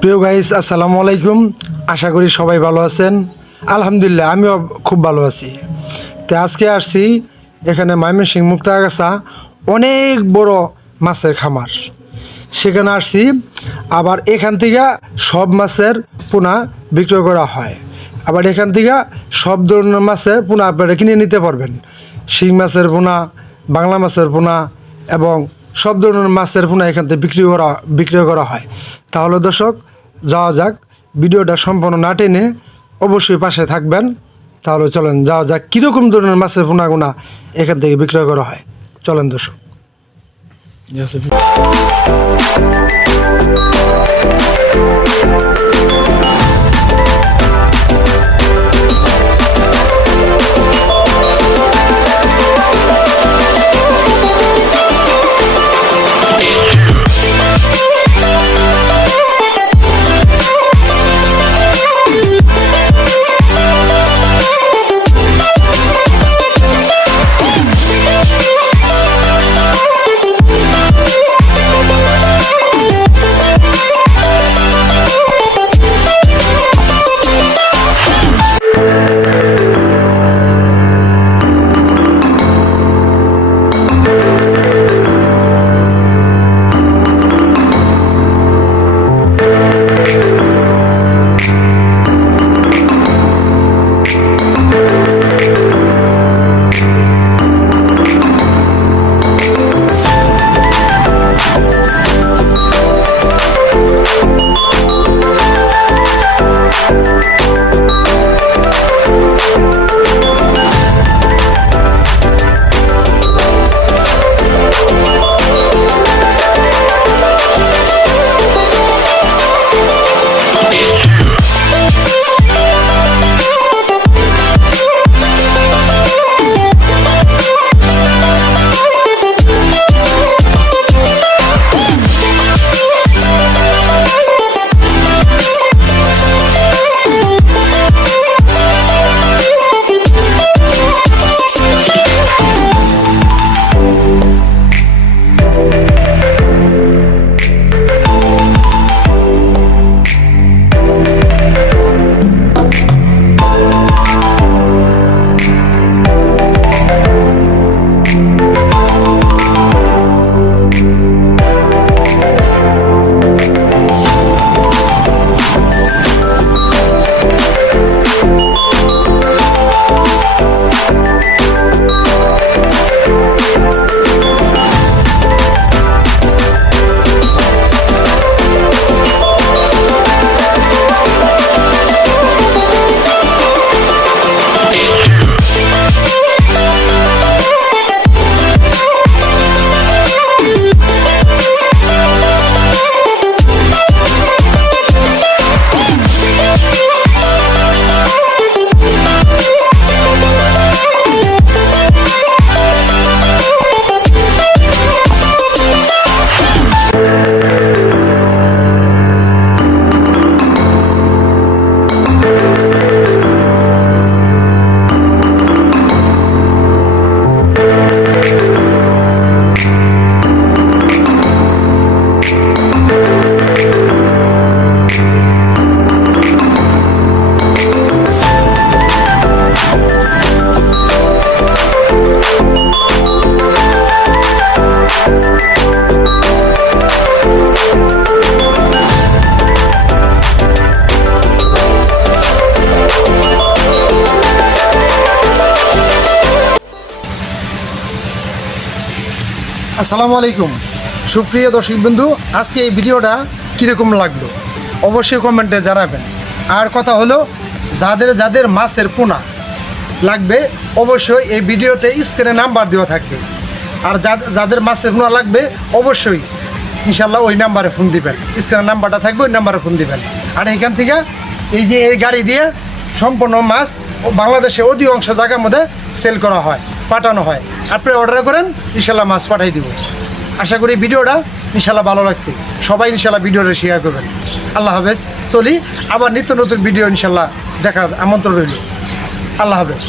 প্রিয় গাইস, আসসালামু আলাইকুম। আশা করি সবাই ভালো আছেন। আলহামদুলিল্লাহ আমিও খুব ভালো আছি। তো আজকে আসছি এখানে ময়মনসিংহ মুক্তাগাছা, অনেক বড় মাছের খামার, সেখানে আসছি। আবার এখান থেকে সব মাছের পোনা বিক্রয় করা হয়। আবার এখান থেকে সব ধরনের মাছের পোনা আপনারা কিনে নিতে পারবেন। শিং মাছের পোনা, বাংলা মাছের পোনা এবং সব ধরনের মাছের পোনা এখান থেকে বিক্রয় করা হয়। তাহলে দর্শক, যাওয়া যাক। ভিডিওটা সম্পূর্ণ না টেনে অবশ্যই পাশে থাকবেন। তাহলে চলেন যাওয়া যাক, কীরকম ধরনের মাছের পোনাগুনা এখান থেকে বিক্রয় করা হয়। চলেন দর্শক। আসসালামু আলাইকুম সুপ্রিয় দর্শক বন্ধু, আজকে এই ভিডিওটা কীরকম লাগলো অবশ্যই কমেন্টে জানাবেন। আর কথা হলো, যাদের যাদের মাছের পোনা লাগবে অবশ্যই এই ভিডিওতে স্ক্রিনে নাম্বার দেওয়া থাকবে। আর যাদের মাছের পোনা লাগবে অবশ্যই ইনশাল্লাহ ওই নাম্বারে ফোন দিবেন। স্ক্রিনে নাম্বারটা থাকবে, ওই নাম্বারে ফোন দিবেন। আর এখান থেকে এই যে এই গাড়ি দিয়ে সম্পূর্ণ মাছ বাংলাদেশে অধিকাংশ জায়গার মধ্যে সেল করা হয়, পাঠানো হয়। আপনি অর্ডার করেন, ইনশাল্লাহ মাছ পাঠাই দিব। আশা করি ভিডিওটা ইনশাল্লাহ ভালো লাগছে। সবাই ইনশাল্লাহ ভিডিওটা শেয়ার করবেন। আল্লাহ হাফেজ। চলি আবার নিত্য নতুন ভিডিও ইনশাল্লাহ দেখার আমন্ত্রণ রইল। আল্লাহ হাফেজ।